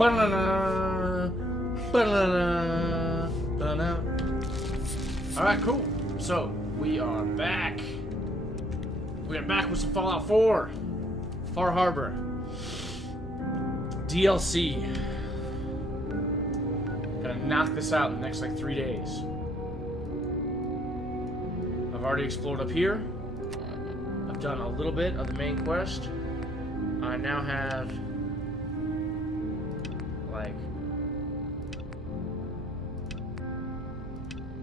Ba-na-na. Ba-na-na. Ba-na. Alright, cool. So, we are back. We are back with some Fallout 4. Far Harbor. DLC. Gonna knock this out in the next, like, 3 days. I've already explored up here. I've done a little bit of the main quest. I now have, like,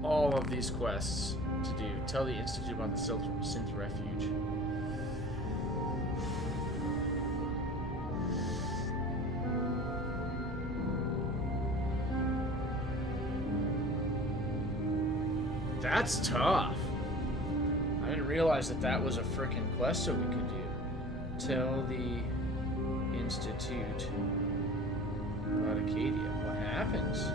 all of these quests to do. Tell the Institute about the Synth Refuge. That's tough. I didn't realize that that was a frickin' quest that we could do. Tell the Institute about Acadia. What happens?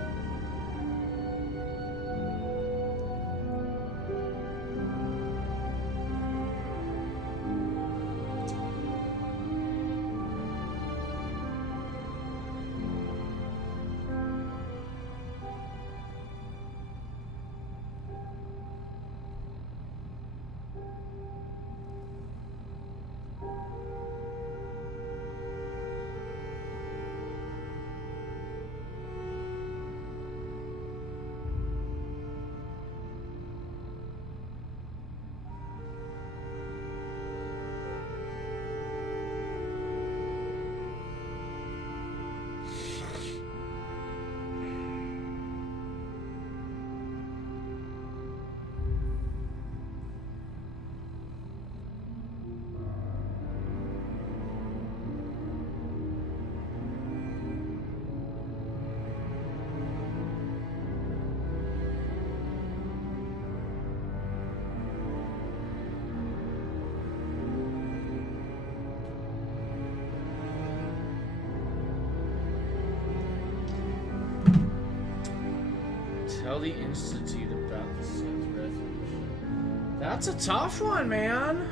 Tell the Institute about the Synth Refuge. That's a tough one, man.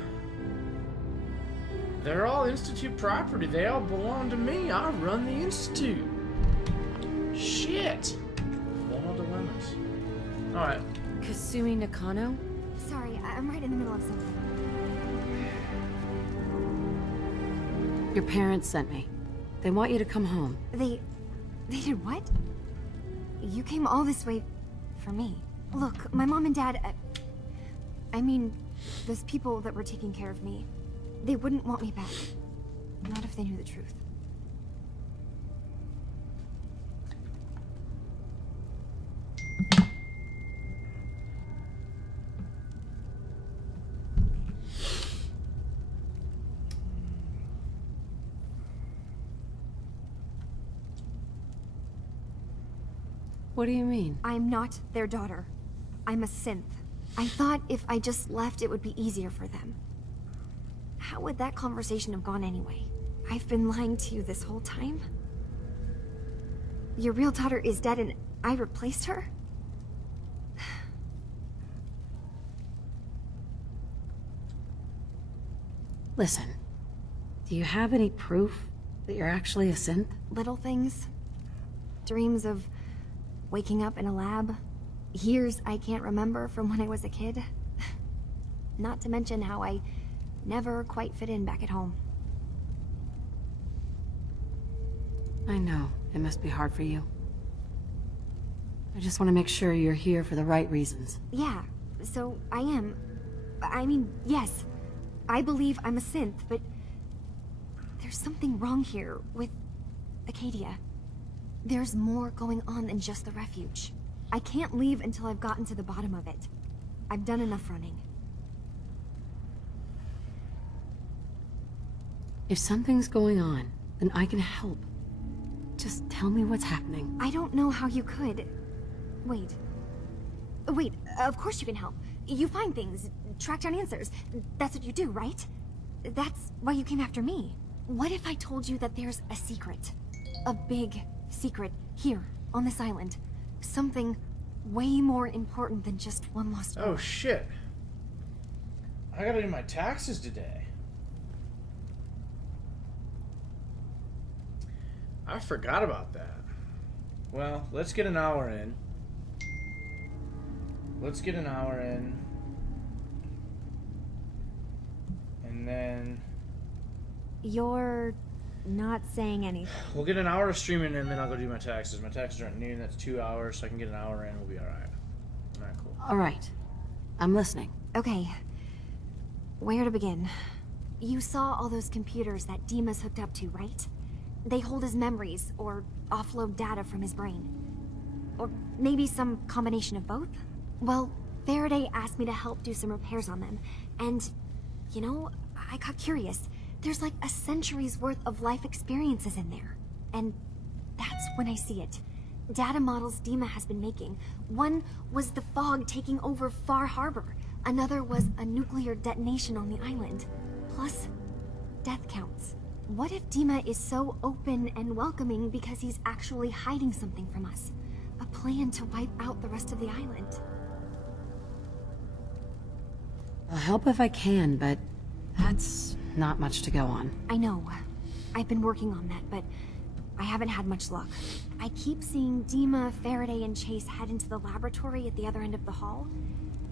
They're all Institute property. They all belong to me. I run the Institute. Shit. Moral dilemmas. Alright. Kasumi Nakano? Sorry, I'm right in the middle of something. Your parents sent me. They want you to come home. They did what? You came all this way for me. Look, my mom and dad, I mean, those people that were taking care of me, they wouldn't want me back. Not if they knew the truth. What do you mean? I'm not their daughter. I'm a synth. I thought if I just left, it would be easier for them. How would that conversation have gone anyway? I've been lying to you this whole time? Your real daughter is dead and I replaced her? Listen, do you have any proof that you're actually a synth? Little things. Dreams of waking up in a lab. Years I can't remember from when I was a kid. Not to mention how I never quite fit in back at home. I know. It must be hard for you. I just want to make sure you're here for the right reasons. Yeah, so I am. I mean, yes. I believe I'm a synth, but there's something wrong here with Acadia. There's more going on than just the refuge. I can't leave until I've gotten to the bottom of it. I've done enough running. If something's going on, then I can help. Just tell me what's happening. I don't know how you could. Wait. Wait, of course you can help. You find things, track down answers. That's what you do, right? That's why you came after me. What if I told you that there's a secret? A big secret here, on this island. Something way more important than just one lost Oh, shit. I gotta do my taxes today. I forgot about that. Well, let's get an hour in. Let's get an hour in. And then... You're not saying anything. We'll get an hour of streaming and then I'll go do my taxes. My taxes are at noon. That's 2 hours, so I can get an hour in. We'll be alright. Alright, cool. Alright. I'm listening. Okay. Where to begin? You saw all those computers that Dima's hooked up to, right? They hold his memories, or offload data from his brain. Or maybe some combination of both? Well, Faraday asked me to help do some repairs on them, and, you know, I got curious. There's like a century's worth of life experiences in there. And that's when I see it. Data models Dima has been making. One was the fog taking over Far Harbor. Another was a nuclear detonation on the island. Plus, death counts. What if Dima is so open and welcoming because he's actually hiding something from us? A plan to wipe out the rest of the island. I'll help if I can, but that's not much to go on. I know. I've been working on that, but I haven't had much luck. I keep seeing Dima, Faraday, and Chase head into the laboratory at the other end of the hall.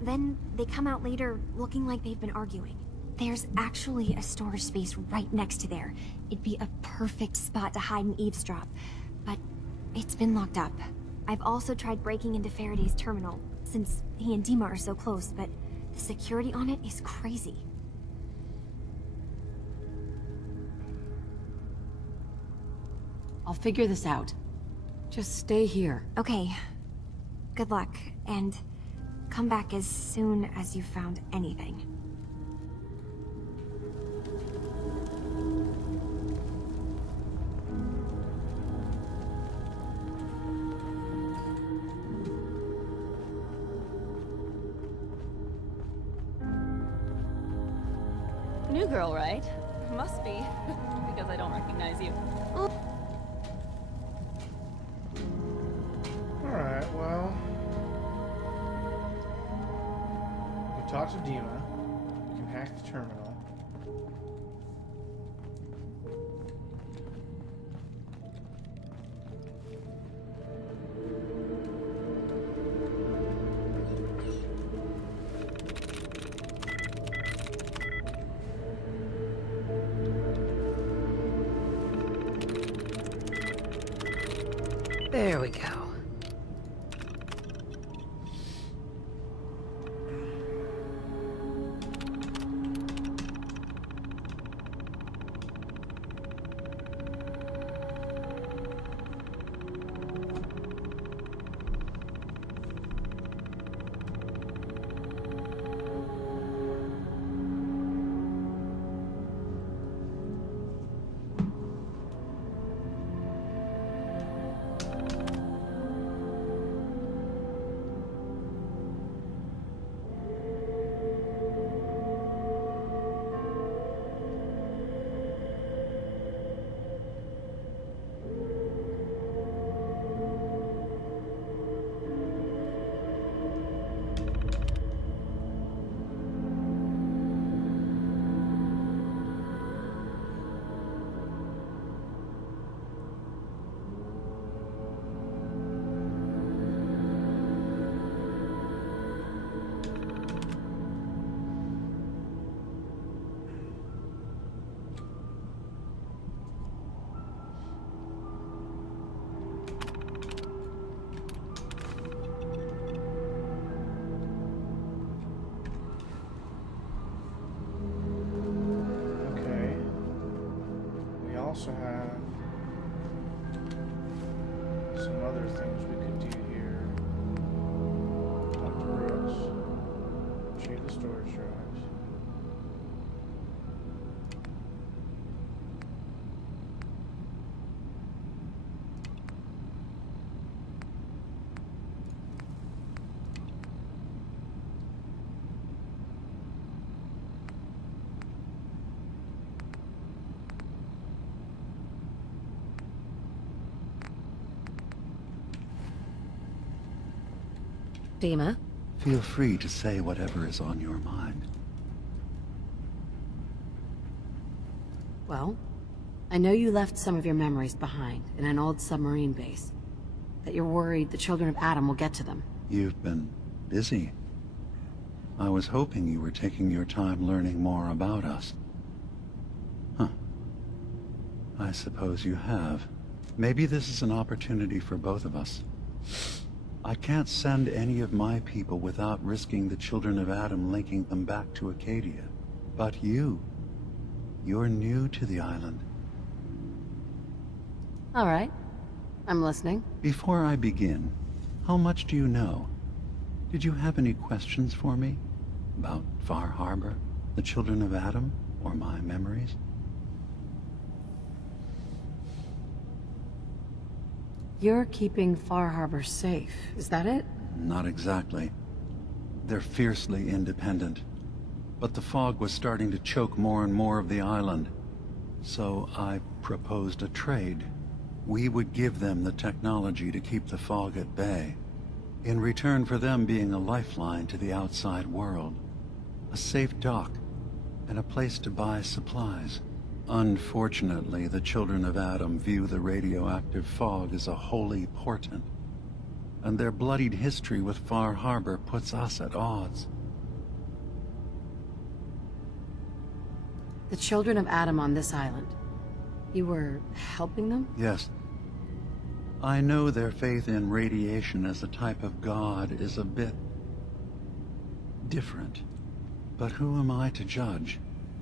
Then they come out later looking like they've been arguing. There's actually a storage space right next to there. It'd be a perfect spot to hide and eavesdrop, but it's been locked up. I've also tried breaking into Faraday's terminal, since he and Dima are so close, but the security on it is crazy. I'll figure this out. Just stay here. Okay. Good luck, and come back as soon as you've found anything. New girl, right? Must be, because I don't recognize you. Alright, well... we can talk to Dima. We can hack the terminal. There we go. Also have some other things we could do here. Talk to Brooks. Retrieve the storage drives. Dima? Feel free to say whatever is on your mind. Well, I know you left some of your memories behind in an old submarine base. That you're worried the children of Adam will get to them. You've been busy. I was hoping you were taking your time learning more about us. Huh. I suppose you have. Maybe this is an opportunity for both of us. I can't send any of my people without risking the children of Adam linking them back to Acadia. But you're new to the island. All right. I'm listening. Before I begin, how much do you know? Did you have any questions for me? About Far Harbor, the children of Adam, or my memories? You're keeping Far Harbor safe, is that it? Not exactly. They're fiercely independent. But the fog was starting to choke more and more of the island. So I proposed a trade. We would give them the technology to keep the fog at bay, in return for them being a lifeline to the outside world, a safe dock, and a place to buy supplies. Unfortunately, the children of Adam view the radioactive fog as a holy portent, and their bloodied history with Far Harbor puts us at odds. The children of Adam on this island. You were helping them? Yes. I know their faith in radiation as a type of god is a bit different. But who am I to judge?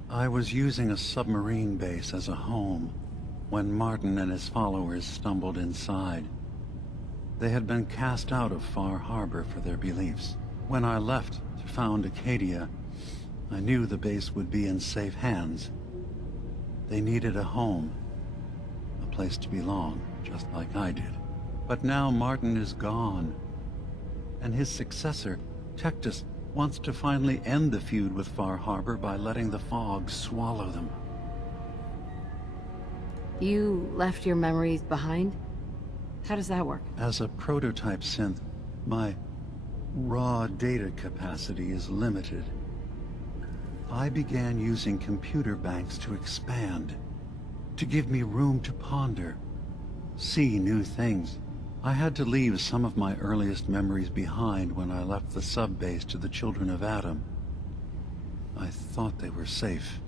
I was using a submarine base as a home when Martin and his followers stumbled inside. They had been cast out of Far Harbor for their beliefs. When I left to found Acadia, I knew the base would be in safe hands. They needed a home, a place to belong, just like I did. But now Martin is gone, and his successor, Tectus, wants to finally end the feud with Far Harbor by letting the fog swallow them. You left your memories behind? How does that work? As a prototype synth, my raw data capacity is limited. I began using computer banks to expand, to give me room to ponder, see new things. I had to leave some of my earliest memories behind when I left the sub-base to the children of Adam. I thought they were safe.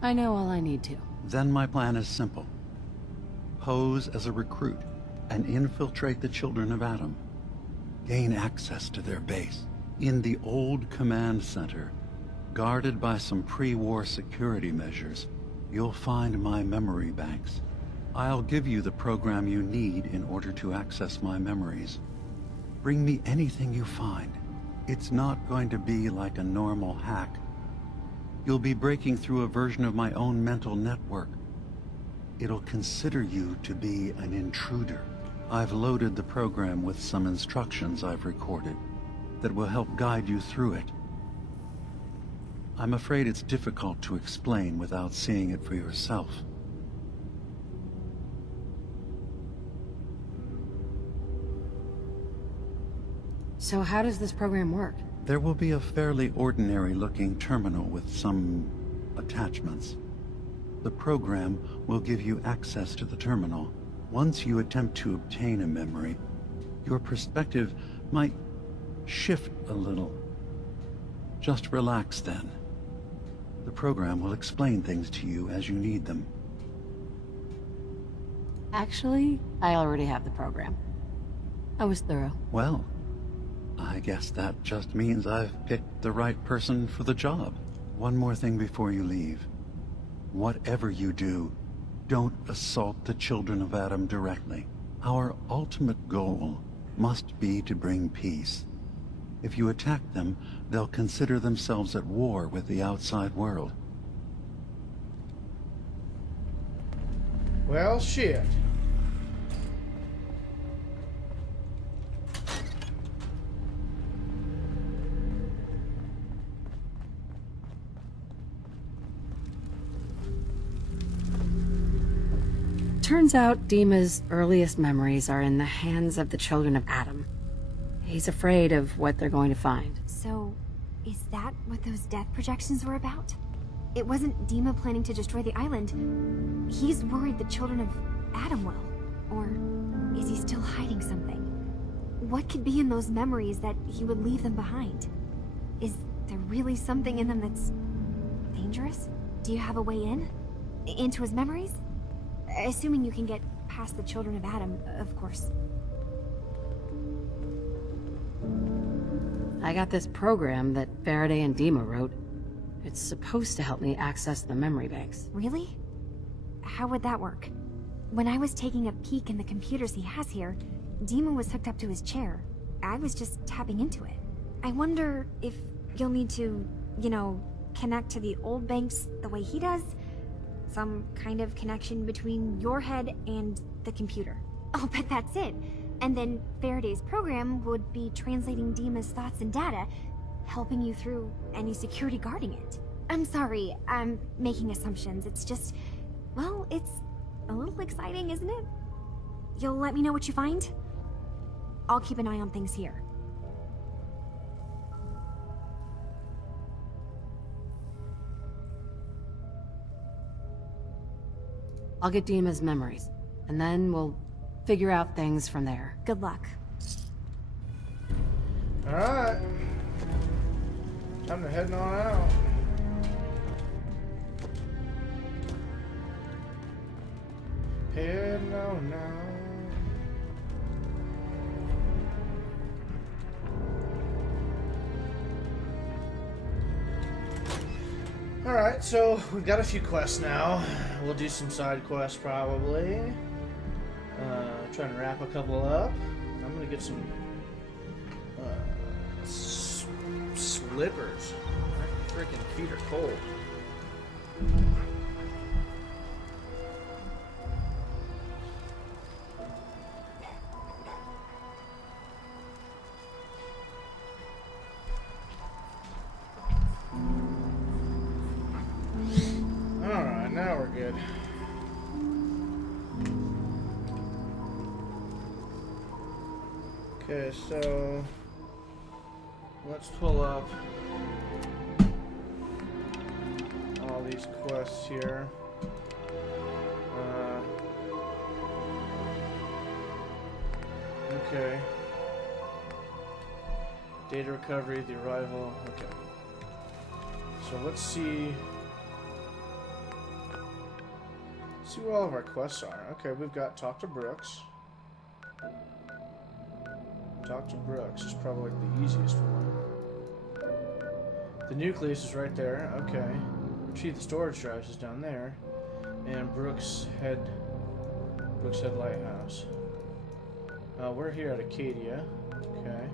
I know all I need to. Then my plan is simple. Pose as a recruit and infiltrate the children of Adam. Gain access to their base. In the old command center, guarded by some pre-war security measures, you'll find my memory banks. I'll give you the program you need in order to access my memories. Bring me anything you find. It's not going to be like a normal hack. You'll be breaking through a version of my own mental network. It'll consider you to be an intruder. I've loaded the program with some instructions I've recorded that will help guide you through it. I'm afraid it's difficult to explain without seeing it for yourself. So how does this program work? There will be a fairly ordinary-looking terminal with some attachments. The program will give you access to the terminal. Once you attempt to obtain a memory, your perspective might shift a little. Just relax then. The program will explain things to you as you need them. Actually, I already have the program. I was thorough. Well, I guess that just means I've picked the right person for the job. One more thing before you leave. Whatever you do, don't assault the children of Adam directly. Our ultimate goal must be to bring peace. If you attack them, they'll consider themselves at war with the outside world. Well, shit. Turns out Dima's earliest memories are in the hands of the children of Adam. He's afraid of what they're going to find. So, is that what those death projections were about? It wasn't Dima planning to destroy the island. He's worried the children of Adam will. Or is he still hiding something? What could be in those memories that he would leave them behind? Is there really something in them that's dangerous? Do you have a way in? Into his memories? Assuming you can get past the children of Adam, of course. I got this program that Faraday and Dima wrote. It's supposed to help me access the memory banks. Really? How would that work? When I was taking a peek in the computers he has here, Dima was hooked up to his chair. I was just tapping into it. I wonder if you'll need to, you know, connect to the old banks the way he does? Some kind of connection between your head and the computer. I'll bet that's it. And then Faraday's program would be translating Dima's thoughts and data, helping you through any security guarding it. I'm sorry, I'm making assumptions. It's just, well, it's a little exciting, isn't it? You'll let me know what you find? I'll keep an eye on things here. I'll get Dima's memories, and then we'll figure out things from there. Good luck. Alright. Time to head on out. Heading on out. Alright, so we've got a few quests now. We'll do some side quests probably. Trying to wrap a couple up. I'm gonna get some slippers. My freaking feet are cold. Alright, now we're good. Okay, so let's pull up all these quests here. Okay. Data recovery, the arrival. Okay. So let's see where all of our quests are. Okay, we've got talk to Brooks. Talk to Brooks is probably like the easiest one. The nucleus is right there. Okay. Retrieve the storage drives is down there. And Brooks Head Lighthouse. We're here at Acadia. Okay.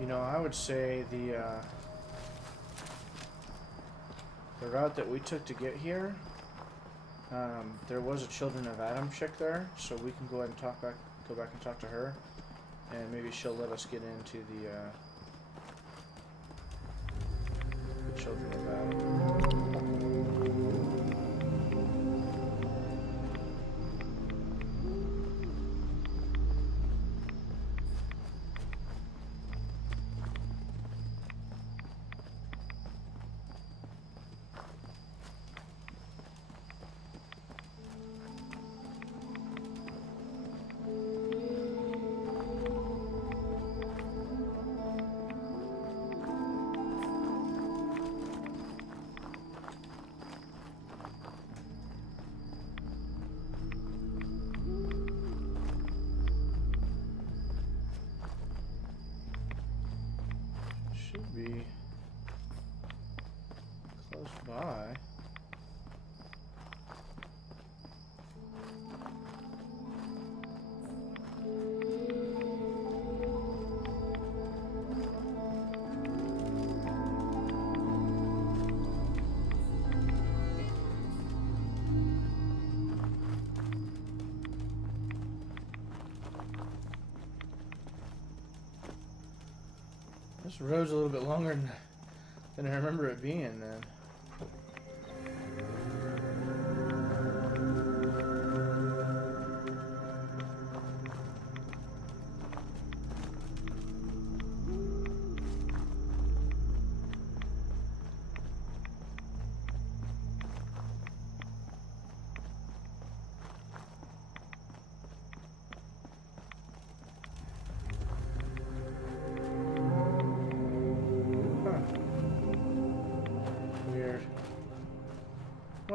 You know, I would say the route that we took to get here, there was a Children of Adam chick there, so we can go ahead and go back and talk to her, and maybe she'll let us get into the Children of Adam. Should be close by. This road's a little bit longer than I remember it being then.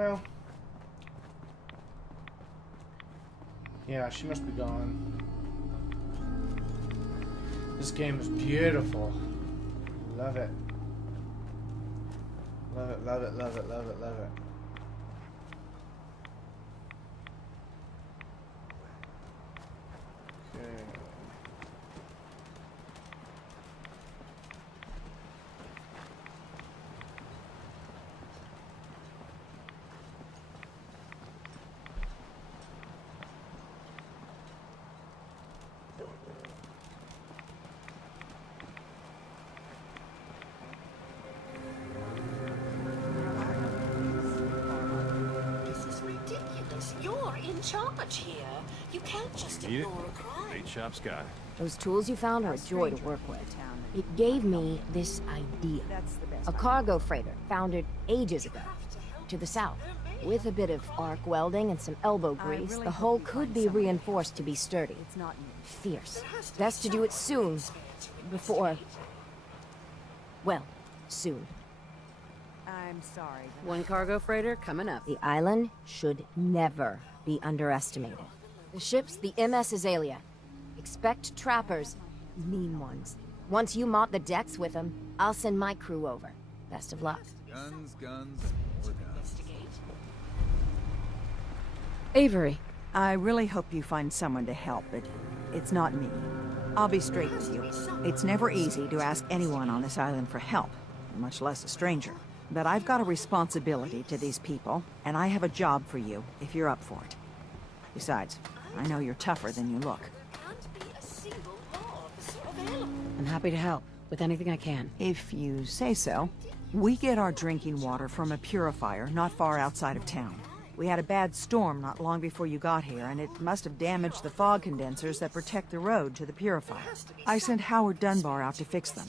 well. Yeah, she must be gone. This game is beautiful. Love it. Love it, love it, love it, love it, love it. Okay. This is ridiculous. You're in charge here. You can't just Need it? ignore a crime. Bait shop's got it. Those tools you found are a joy to work with. It gave me this idea. A cargo freighter founded ages ago, to the south. With a bit of arc welding and some elbow grease, the hull could be reinforced to be sturdy. It's not fierce. Best to do it soon, before... well, soon. I'm sorry. One cargo freighter coming up. The island should never be underestimated. The ship's the MS Azalea. Expect trappers, mean ones. Once you mop the decks with them, I'll send my crew over. Best of luck. Guns, guns, more guns. Avery. I really hope you find someone to help, but it's not me. I'll be straight with you. It's never easy to ask anyone on this island for help, much less a stranger. But I've got a responsibility to these people, and I have a job for you if you're up for it. Besides, I know you're tougher than you look. I'm happy to help with anything I can. If you say so. We get our drinking water from a purifier not far outside of town. We had a bad storm not long before you got here, and it must have damaged the fog condensers that protect the road to the purifier. I sent Howard Dunbar out to fix them.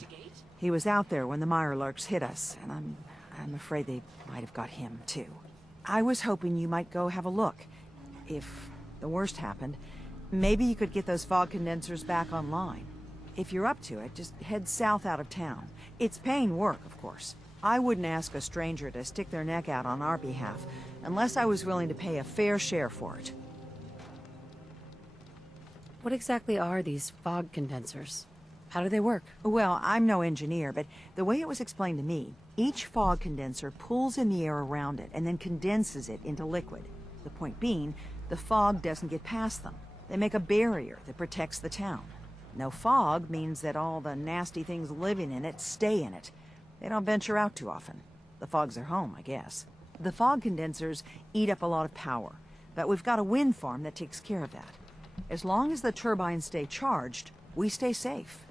He was out there when the Mirelurks hit us, and I'm afraid they might have got him, too. I was hoping you might go have a look. If the worst happened, maybe you could get those fog condensers back online. If you're up to it, just head south out of town. It's paying work, of course. I wouldn't ask a stranger to stick their neck out on our behalf, unless I was willing to pay a fair share for it. What exactly are these fog condensers? How do they work? Well, I'm no engineer, but the way it was explained to me, each fog condenser pulls in the air around it and then condenses it into liquid. The point being, the fog doesn't get past them. They make a barrier that protects the town. No fog means that all the nasty things living in it stay in it. They don't venture out too often. The fog's their home, I guess. The fog condensers eat up a lot of power, but we've got a wind farm that takes care of that. As long as the turbines stay charged, we stay safe.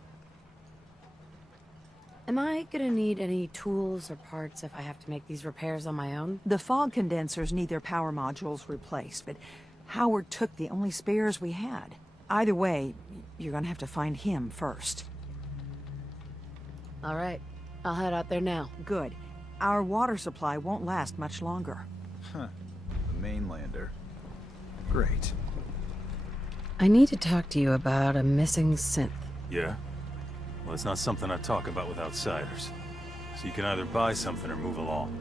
Am I gonna need any tools or parts if I have to make these repairs on my own? The fog condensers need their power modules replaced, but Howard took the only spares we had. Either way, you're gonna have to find him first. All right. I'll head out there now. Good. Our water supply won't last much longer. Huh. The mainlander. Great. I need to talk to you about a missing synth. Yeah? Well, it's not something I talk about with outsiders. So you can either buy something or move along.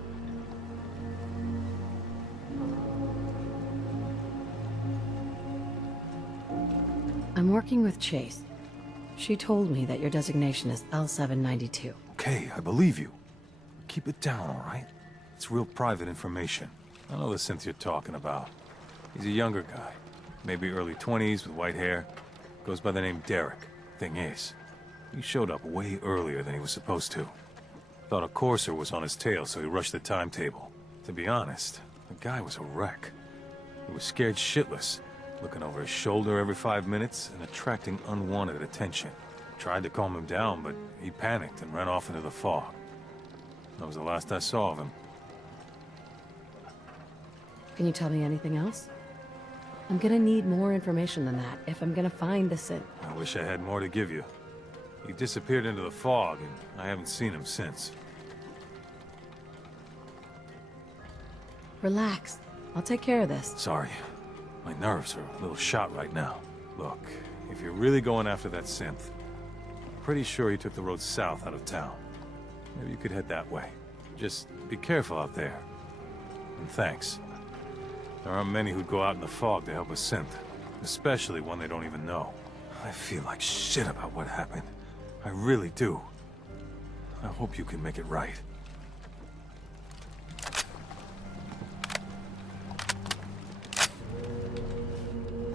I'm working with Chase. She told me that your designation is L792. Okay, I believe you. Keep it down, all right? It's real private information. I know the synth you're talking about. He's a younger guy. Maybe early 20s with white hair. Goes by the name Derek. Thing is, he showed up way earlier than he was supposed to. Thought a courser was on his tail, so he rushed the timetable. To be honest, the guy was a wreck. He was scared shitless, looking over his shoulder every 5 minutes and attracting unwanted attention. Tried to calm him down, but he panicked and ran off into the fog. That was the last I saw of him. Can you tell me anything else? I'm gonna need more information than that if I'm gonna find the synth. I wish I had more to give you. He disappeared into the fog, and I haven't seen him since. Relax. I'll take care of this. Sorry. My nerves are a little shot right now. Look, if you're really going after that synth, I'm pretty sure he took the road south out of town. Maybe you could head that way. Just be careful out there. And thanks. There aren't many who'd go out in the fog to help a synth, especially one they don't even know. I feel like shit about what happened. I really do. I hope you can make it right.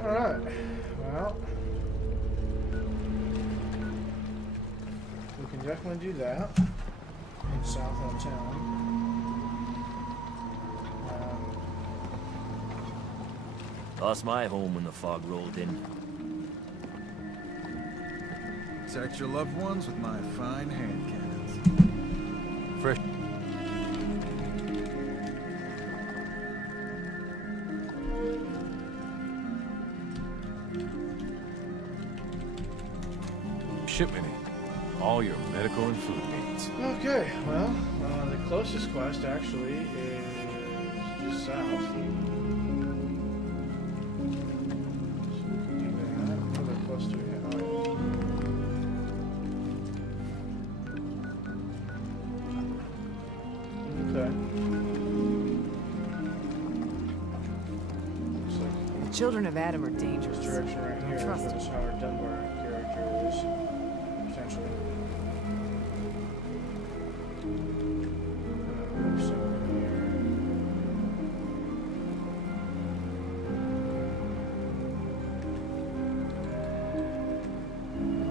Alright, well, we can definitely do that in South End Town. Lost my home when the fog rolled in. Protect your loved ones with my fine hand cannons. Fresh. Shipment in. All your medical and food needs. Okay, well, the closest quest actually is just south. So we can do that. What other quest do we have? Oh, yeah. Okay. Looks like The children of Adam are this dangerous. direction right here is Trust where this Howard Dunbar character is. Potentially. Something here.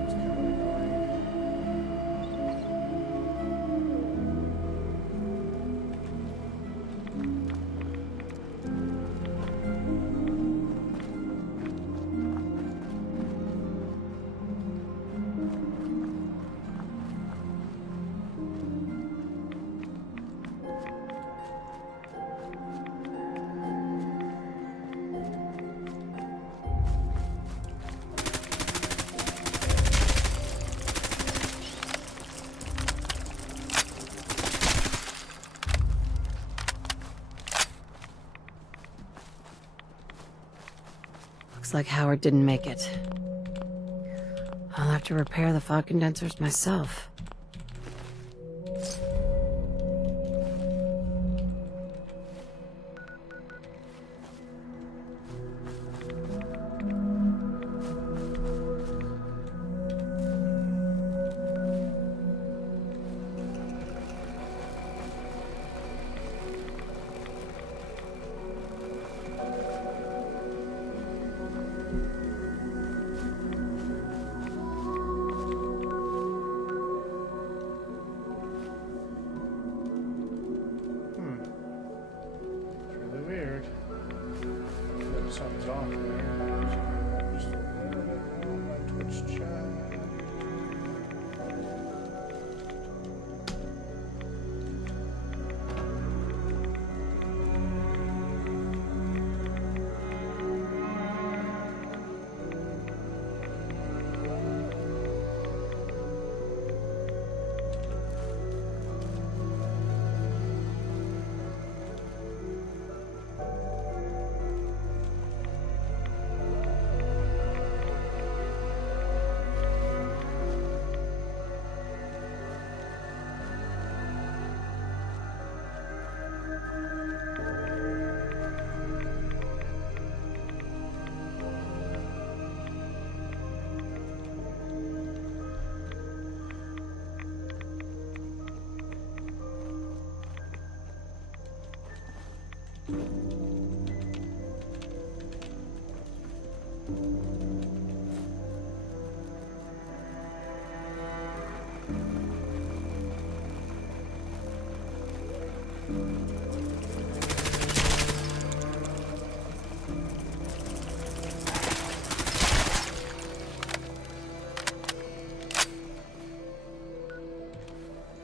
It's kind of annoying. Looks like Howard didn't make it. I'll have to repair the fog condensers myself. Really weird. Something's off there. Just a little bit more on my Twitch chat.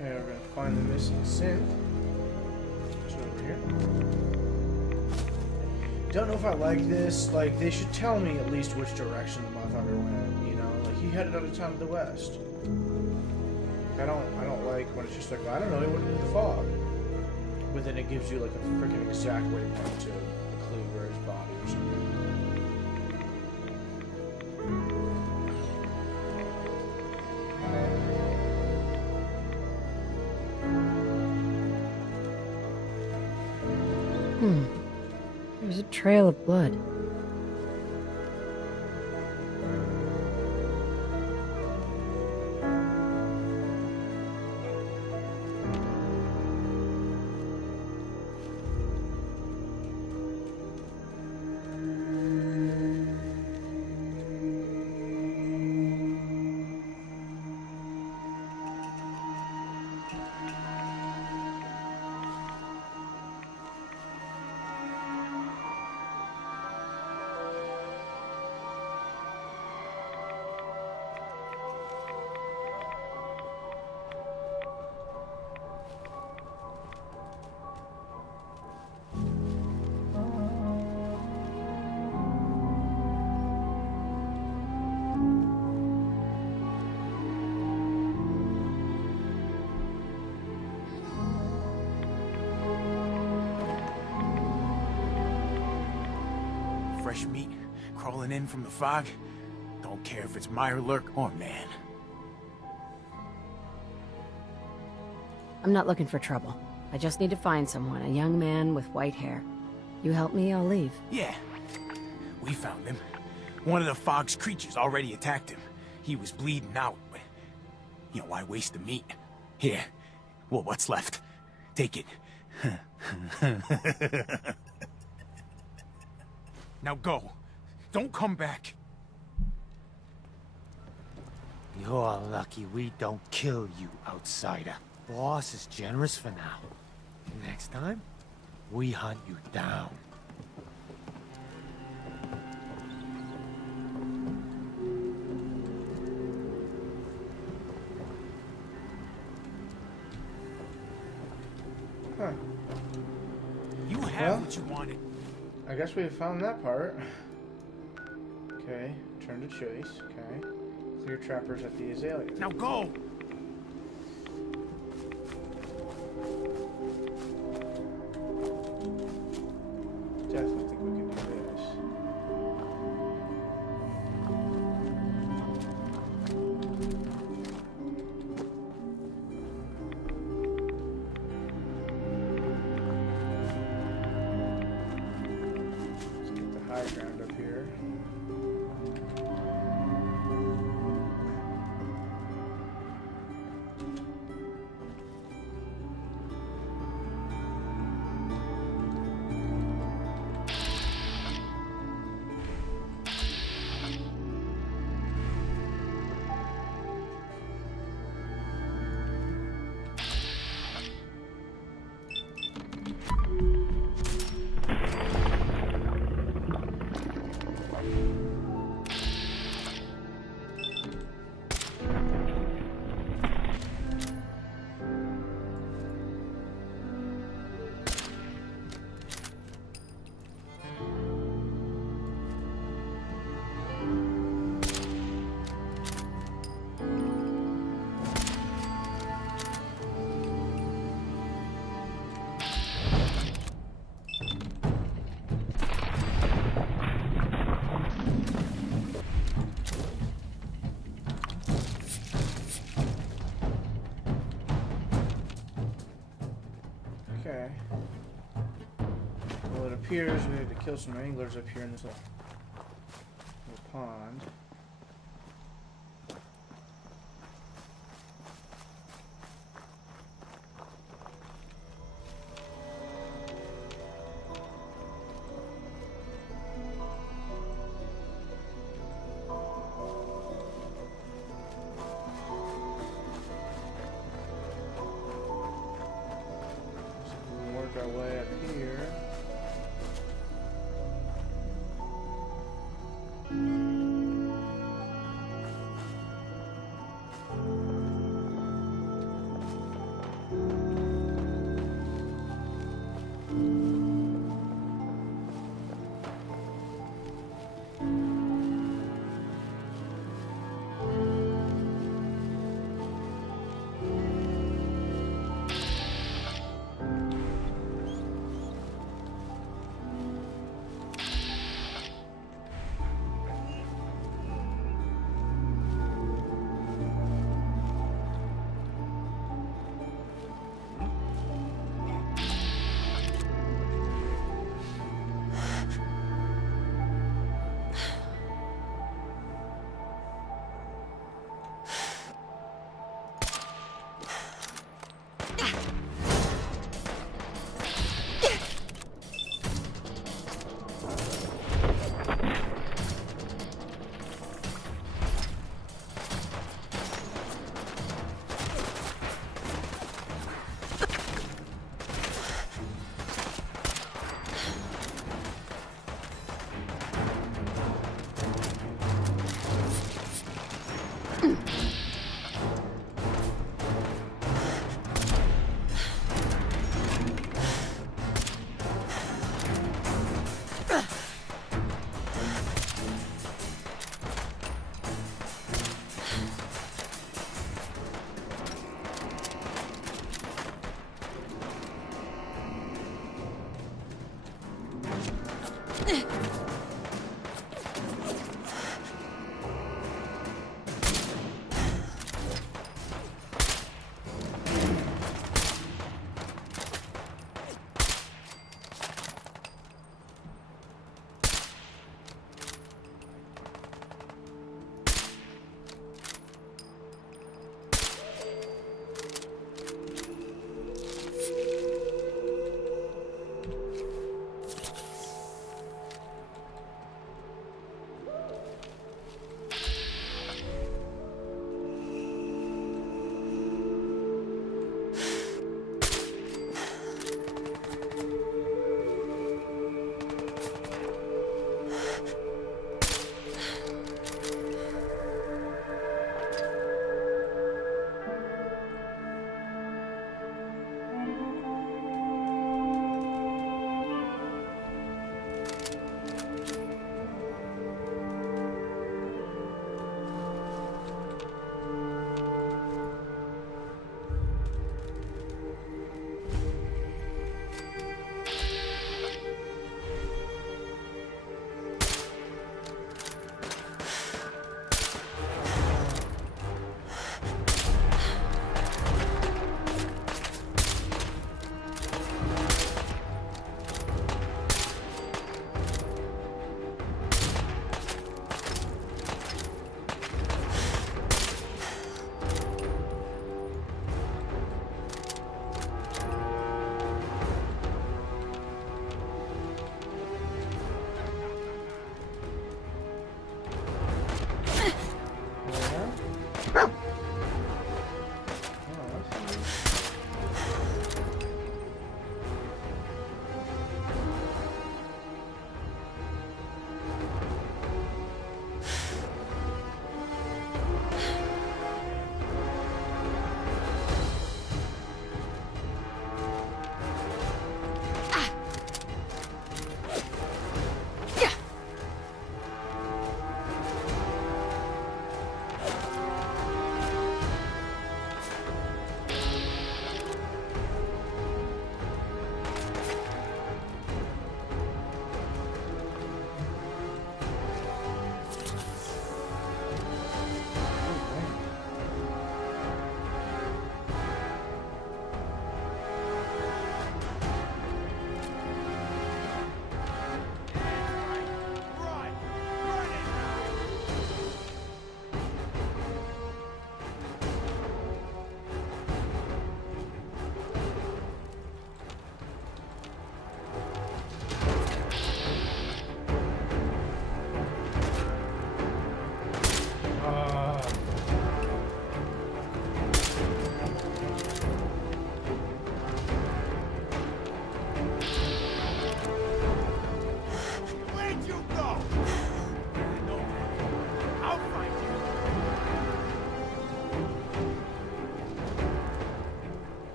Okay, we're gonna find the missing synth. It's over here. Don't know if I like this. Like, they should tell me at least which direction the motherfucker went. You know, like he headed out of town to the west. I don't like when it's just like, I don't know, he went into the fog. But then it gives you like a freaking exact waypoint to a clue where his body or something. There's a trail of blood. Fresh meat crawling in from the fog. Don't care if it's Meyer, Lurk, or man. I'm not looking for trouble. I just need to find someone, a young man with white hair. You help me, I'll leave. Yeah, we found him. One of the fog's creatures already attacked him. He was bleeding out, but... You know, why waste the meat? Here. Well, what's left? Take it. Now go. Don't come back. You're lucky we don't kill you, outsider. Boss is generous for now. Next time, we hunt you down. Huh. You have what you wanted. I guess we found that part. Okay, turn to choice. Okay. Clear trappers at the azalea. Now go! Definitely think we can do this. Let's get the high ground up here. Okay. Well, it appears we have to kill some anglers up here in this little pond. Our way up here.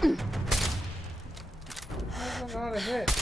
That's not a hit.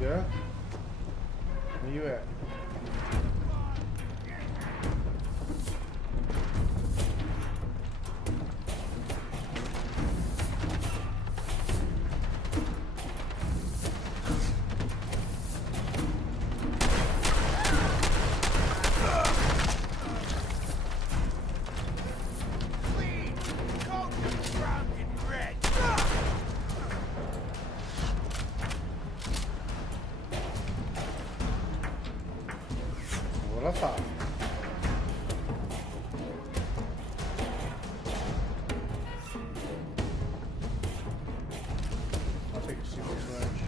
Yeah? Where you at? What I thought. I'll take a super sledge.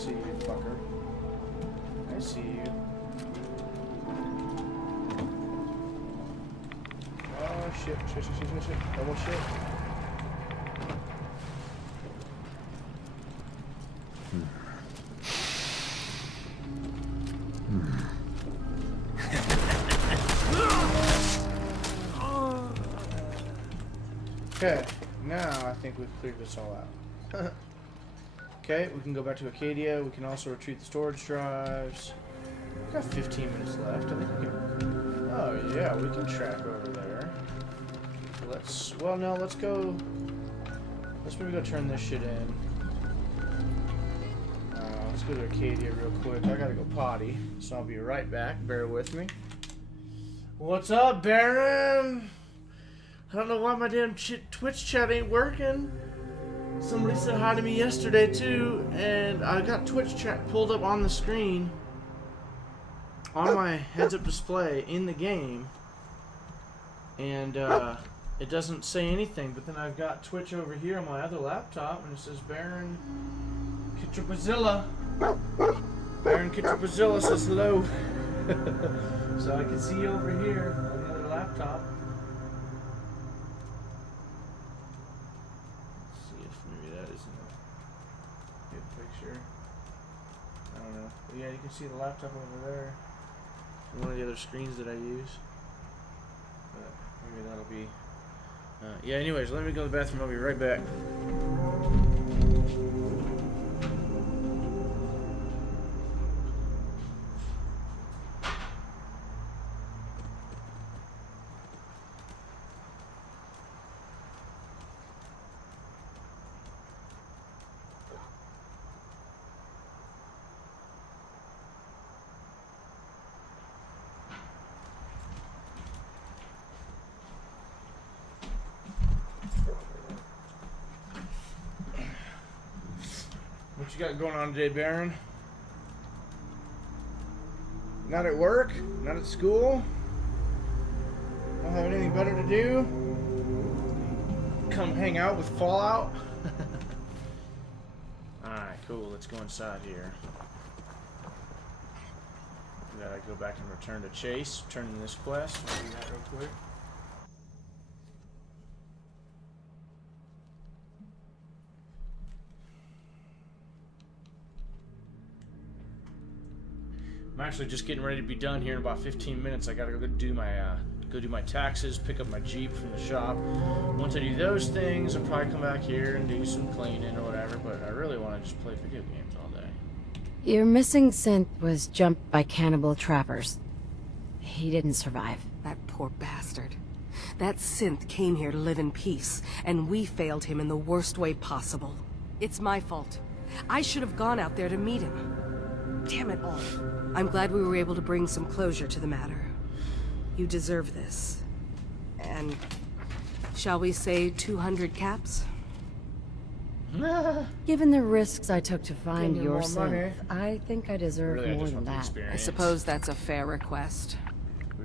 see you, fucker. I see you. Oh, shit. Double shit. Okay, now I think we've cleared this all out. Okay, we can go back to Acadia. We can also retrieve the storage drives. We've got 15 minutes left. I think we can... Oh, yeah, we can track over there. Let's... Well, no, let's go... Let's maybe go turn this shit in. Let's go to Acadia real quick. I gotta go potty, so I'll be right back. Bear with me. What's up, Baron? I don't know why my damn Twitch chat ain't working. Somebody said hi to me yesterday too, and I got Twitch chat pulled up on the screen on my heads-up display in the game, and it doesn't say anything. But then I've got Twitch over here on my other laptop, and it says Baron Kitrapazilla. Baron Kitrapazilla says hello. So I can see you over here on the other laptop. I don't know. But yeah, you can see the laptop over there. One of the other screens that I use. But maybe that'll be... yeah, anyways, let me go to the bathroom. I'll be right back. What you got going on today, Baron? Not at work? Not at school? Don't have anything better to do? Come hang out with Fallout? Alright, cool. Let's go inside here. We gotta go back and return to Chase. Turn in this quest. I'll do that real quick. I'm actually just getting ready to be done here in about 15 minutes. I gotta go do my taxes, pick up my Jeep from the shop. Once I do those things, I'll probably come back here and do some cleaning or whatever. But I really want to just play video games all day. Your missing synth was jumped by cannibal trappers. He didn't survive. That poor bastard. That synth came here to live in peace, and we failed him in the worst way possible. It's my fault. I should have gone out there to meet him. Damn it all. I'm glad we were able to bring some closure to the matter. You deserve this. And... shall we say 200 caps? Given the risks I took to find Give me your more money. synth, I think I deserve Really, I more just than want the that. I experience. suppose that's a fair request.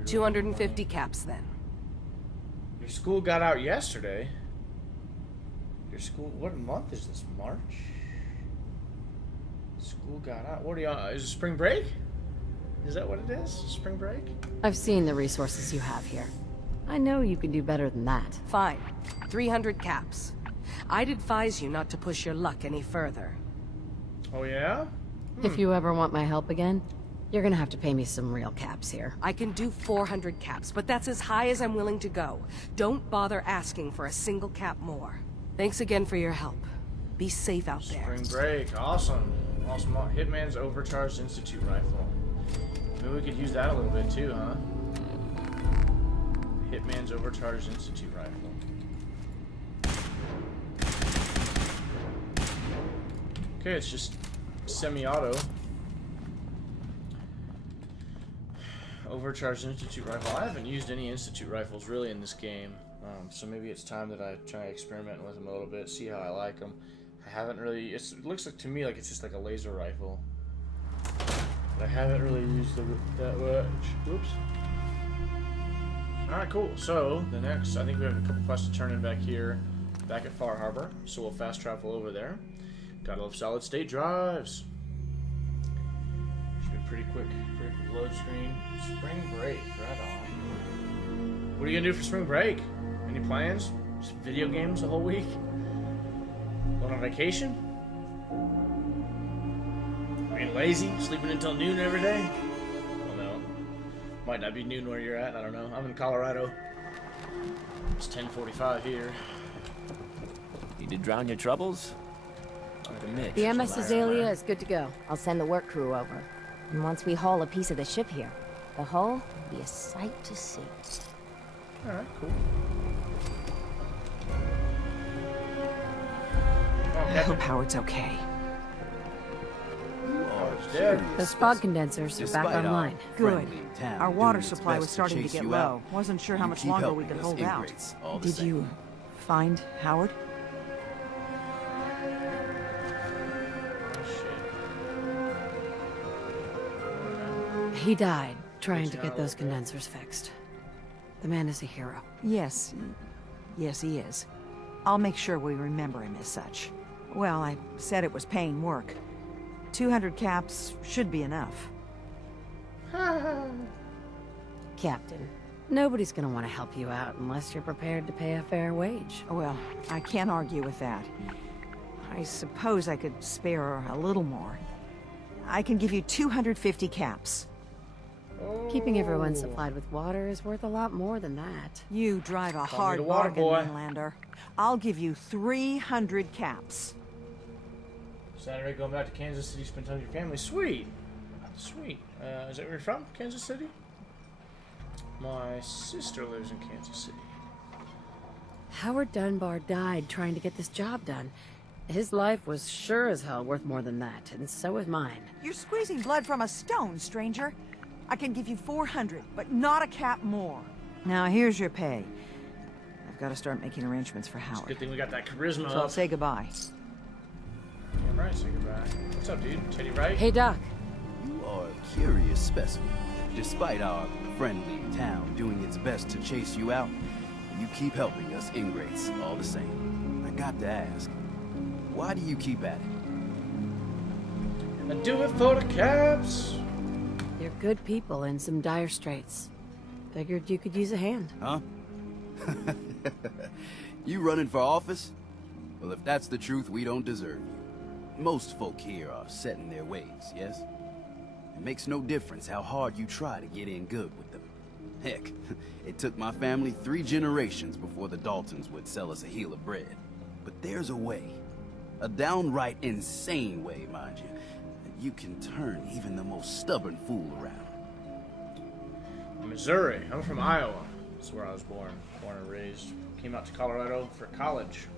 250 caps then. Your school got out yesterday. Your school... What month is this? March? School got out. What are you on? Is it spring break? Is that what it is? Spring break? I've seen the resources you have here. I know you can do better than that. Fine. 300 caps. I'd advise you not to push your luck any further. Oh, yeah? If you ever want my help again, you're gonna have to pay me some real caps here. I can do 400 caps, but that's as high as I'm willing to go. Don't bother asking for a single cap more. Thanks again for your help. Be safe out there. Spring break. Awesome. Awesome. Hitman's Overcharged Institute Rifle. Maybe we could use that a little bit too, huh? Hitman's Overcharged Institute Rifle. Okay, it's just semi-auto. Overcharged Institute Rifle. I haven't used any Institute Rifles really in this game, so maybe it's time that I try experimenting with them a little bit, see how I like them. I haven't really... it looks like to me like it's just like a laser rifle. But I haven't really used them that much. Whoops. Alright, cool. So, the next... I think we have a couple quests to turn in back here. Back at Far Harbor. So we'll fast travel over there. Gotta love solid state drives. pretty quick load screen. Spring break, right on. What are you gonna do for spring break? Any plans? Just video games the whole week? Going on vacation? Being lazy? Sleeping until noon every day? Well, no. Might not be noon where you're at, I don't know. I'm in Colorado. It's 10:45 here. Need to drown your troubles? The MS Azalea is good to go. I'll send the work crew over. And once we haul a piece of the ship here, the hull will be a sight to see. Alright, cool. I hope Howard's okay. Those fog condensers are back online. Good. Our water supply was starting to get low. Wasn't sure how much longer we could hold out. Did you find Howard? He died trying to get those condensers fixed. The man is a hero. Yes. Yes, he is. I'll make sure we remember him as such. Well, I said it was paying work. 200 caps should be enough. Captain, nobody's gonna want to help you out unless you're prepared to pay a fair wage. Well, I can't argue with that. I suppose I could spare a little more. I can give you 250 caps. Keeping everyone supplied with water is worth a lot more than that. You drive a Call me hard the water bargain, boy. Mainlander. I'll give you 300 caps. Saturday, going back to Kansas City, spend time with your family. Sweet. Sweet. Is that where you're from? Kansas City? My sister lives in Kansas City. Howard Dunbar died trying to get this job done. His life was sure as hell worth more than that, and so is mine. You're squeezing blood from a stone, stranger. I can give you 400, but not a cap more. Now here's your pay. I've got to start making arrangements for Howard. Good thing we got that charisma So I'll up. say goodbye. Damn right, say goodbye. What's up, dude? Teddy Wright? Hey, Doc. You are a curious specimen. Despite our friendly town doing its best to chase you out, you keep helping us ingrates all the same. I got to ask, why do you keep at it? I do it for the caps. You're good people in some dire straits. Figured you could use a hand. Huh? You running for office? Well, if that's the truth, we don't deserve you. Most folk here are set in their ways, yes? It makes no difference how hard you try to get in good with them. Heck, it took my family 3 generations before the Daltons would sell us a heel of bread. But there's a way. A downright insane way, mind you. That you can turn even the most stubborn fool around. Missouri. I'm from Iowa. That's where I was born and raised. Came out to Colorado for college.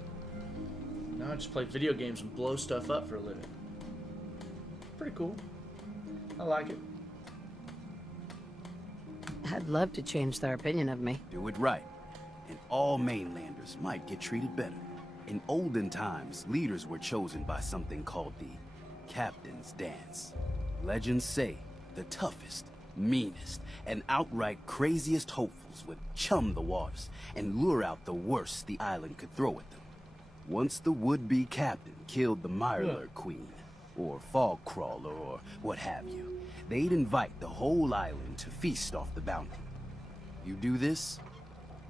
Now I just play video games and blow stuff up for a living. Pretty cool. I like it. I'd love to change their opinion of me. Do it right, and all mainlanders might get treated better. In olden times, leaders were chosen by something called the Captain's Dance. Legends say the toughest, meanest, and outright craziest hopefuls would chum the waters and lure out the worst the island could throw at them. Once the would-be captain killed the Mirelurk Queen, or Fog Crawler, or what have you, they'd invite the whole island to feast off the bounty. You do this,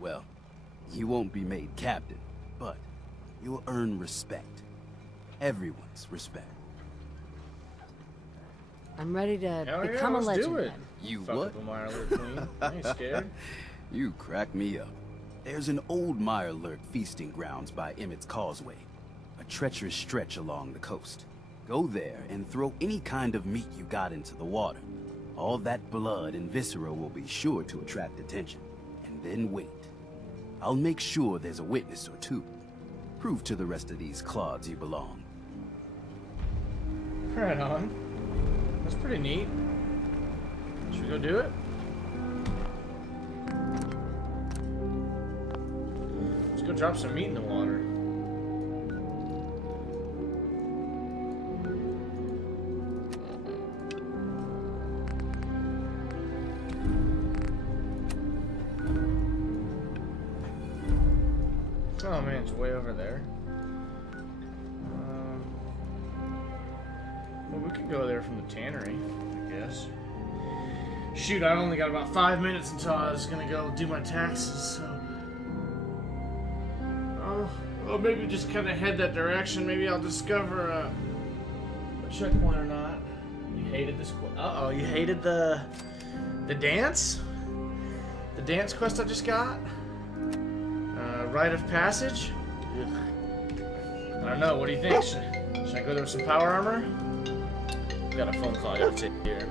well, you won't be made captain, but you'll earn respect. Everyone's respect. I'm ready to Hell yeah, become a let's do legend it. then. You Fuck what? up a Mirelurk Queen. I ain't scared. You crack me up. There's an old Mirelurk feasting grounds by Emmett's Causeway, a treacherous stretch along the coast. Go there and throw any kind of meat you got into the water. All that blood and viscera will be sure to attract attention. And then wait. I'll make sure there's a witness or two. Prove to the rest of these clods you belong. Right on. That's pretty neat. Should we go do it? Let's go drop some meat in the water. Oh man, it's way over there. Well, we could go there from the tannery. guess. Shoot, I only got about 5 minutes until I was gonna go do my taxes, so... Well, maybe just kind of head that direction. Maybe I'll discover a checkpoint or not. You hated this quest? Uh-oh, you hated the dance? The dance quest I just got? Rite of passage? Ugh. I don't know, what do you think? Should I go there with some power armor? Got a phone call I gotta take here.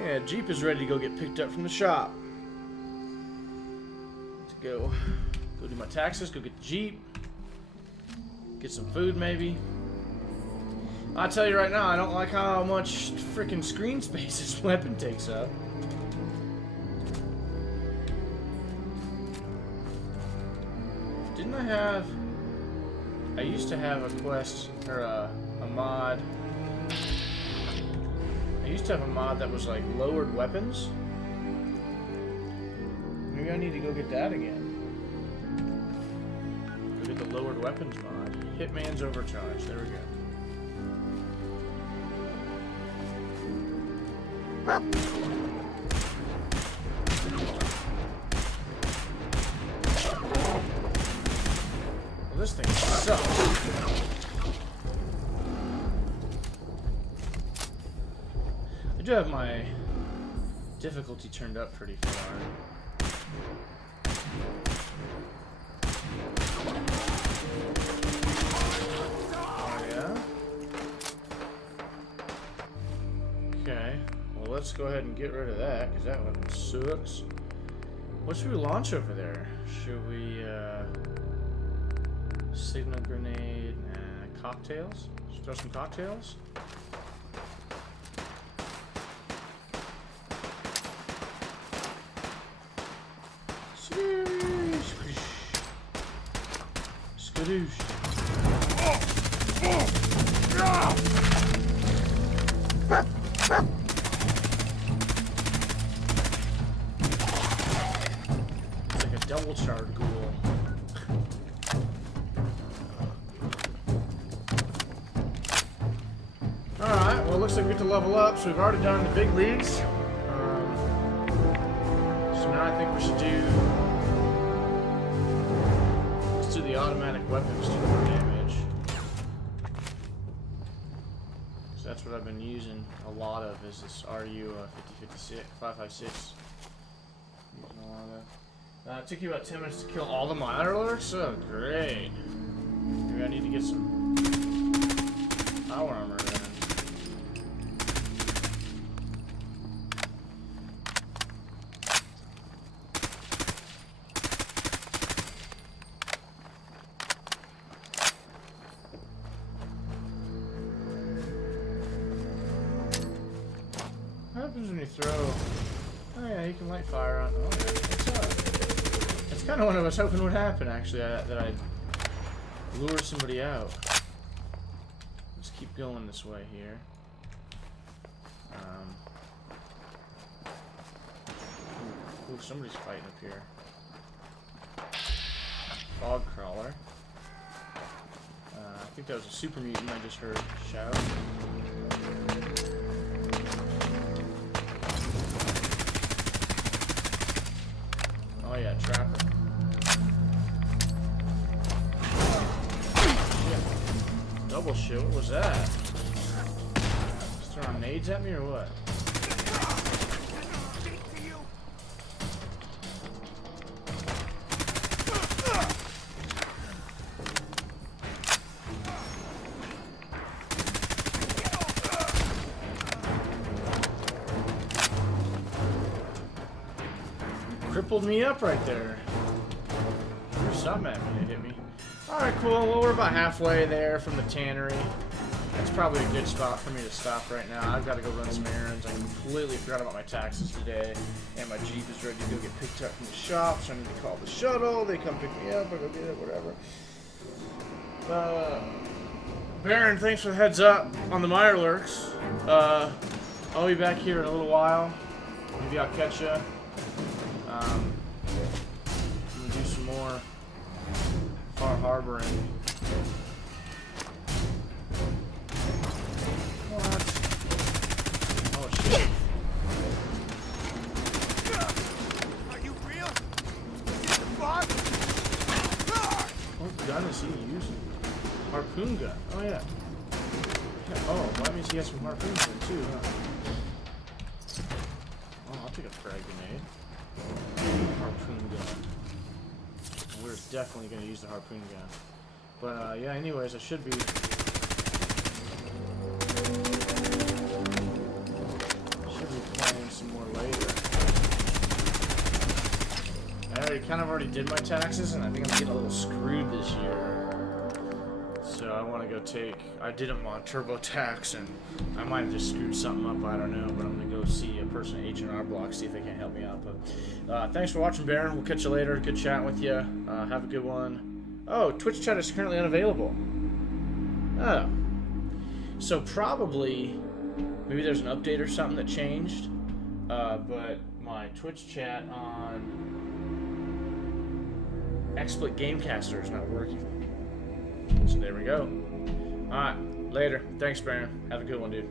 Yeah, Jeep is ready to go get picked up from the shop. To go do my taxes, go get the Jeep, get some food maybe. I'll tell you right now, I don't like how much freaking screen space this weapon takes up. Didn't I have... I used to have a quest, or a mod... I used to have a mod that was like lowered weapons. Maybe I need to go get that again. Go get the lowered weapons mod. Hitman's Overcharge. There we go. Well, this thing sucks. I do have my difficulty turned up pretty far. Oh yeah? Okay, well let's go ahead and get rid of that, because that weapon sucks. What should we launch over there? Should we, signal grenade and cocktails? Should we throw some cocktails? Skadoosh. It's like a double charred ghoul. Alright, well it looks like we get to level up, so we've already done the big leagues. So now I think we should do... Let's do the automatic weapons to do more damage. So that's what I've been using a lot of, is this RU 556. Using a lot of that. It took you about 10 minutes to kill all the miner alerts? Oh, great. Maybe I need to get some power armor then. What happens when you throw... Oh yeah, you can light fire on... Oh yeah, what's up? That's kind of what I was hoping would happen, actually, that I'd lure somebody out. Let's keep going this way here. Ooh, somebody's fighting up here. Fog crawler. I think that was a super mutant I just heard shout. Oh yeah, trapper. Yeah. Double shit, what was that? Just throwing nades at me or what? Crippled me up right there. Threw something at me to hit me. Alright, cool. Well, we're about halfway there from the tannery. That's probably a good spot for me to stop right now. I've got to go run some errands. I completely forgot about my taxes today. And my Jeep is ready to go get picked up from the shop, so I need to call the shuttle. They come pick me up, I go get it, whatever. Baron, thanks for the heads up on the Mirelurks. I'll be back here in a little while. Maybe I'll catch ya. I'm gonna do some more Far Harboring. What? Oh shit. Are you real? Is the fog? What gun is he using? Harpoon gun. Oh yeah. Oh, well, that means he has some harpoons in too, huh? Oh, I'll take a frag grenade. Harpoon gun. We're definitely gonna use the harpoon gun. But yeah, anyways, I should be playing some more later. I already did my taxes, and I think I'm getting a little screwed this year. So I want to go I did them on TurboTax, and I might have just screwed something up, I don't know, but I'm going to go see a person at H&R Block, see if they can't help me out. But thanks for watching, Baron. We'll catch you later. Good chatting with you. Have a good one. Oh, Twitch chat is currently unavailable. Oh. So probably, maybe there's an update or something that changed, but my Twitch chat on XSplit Gamecaster is not working. So there we go. Alright, later. Thanks, Baron. Have a good one, dude.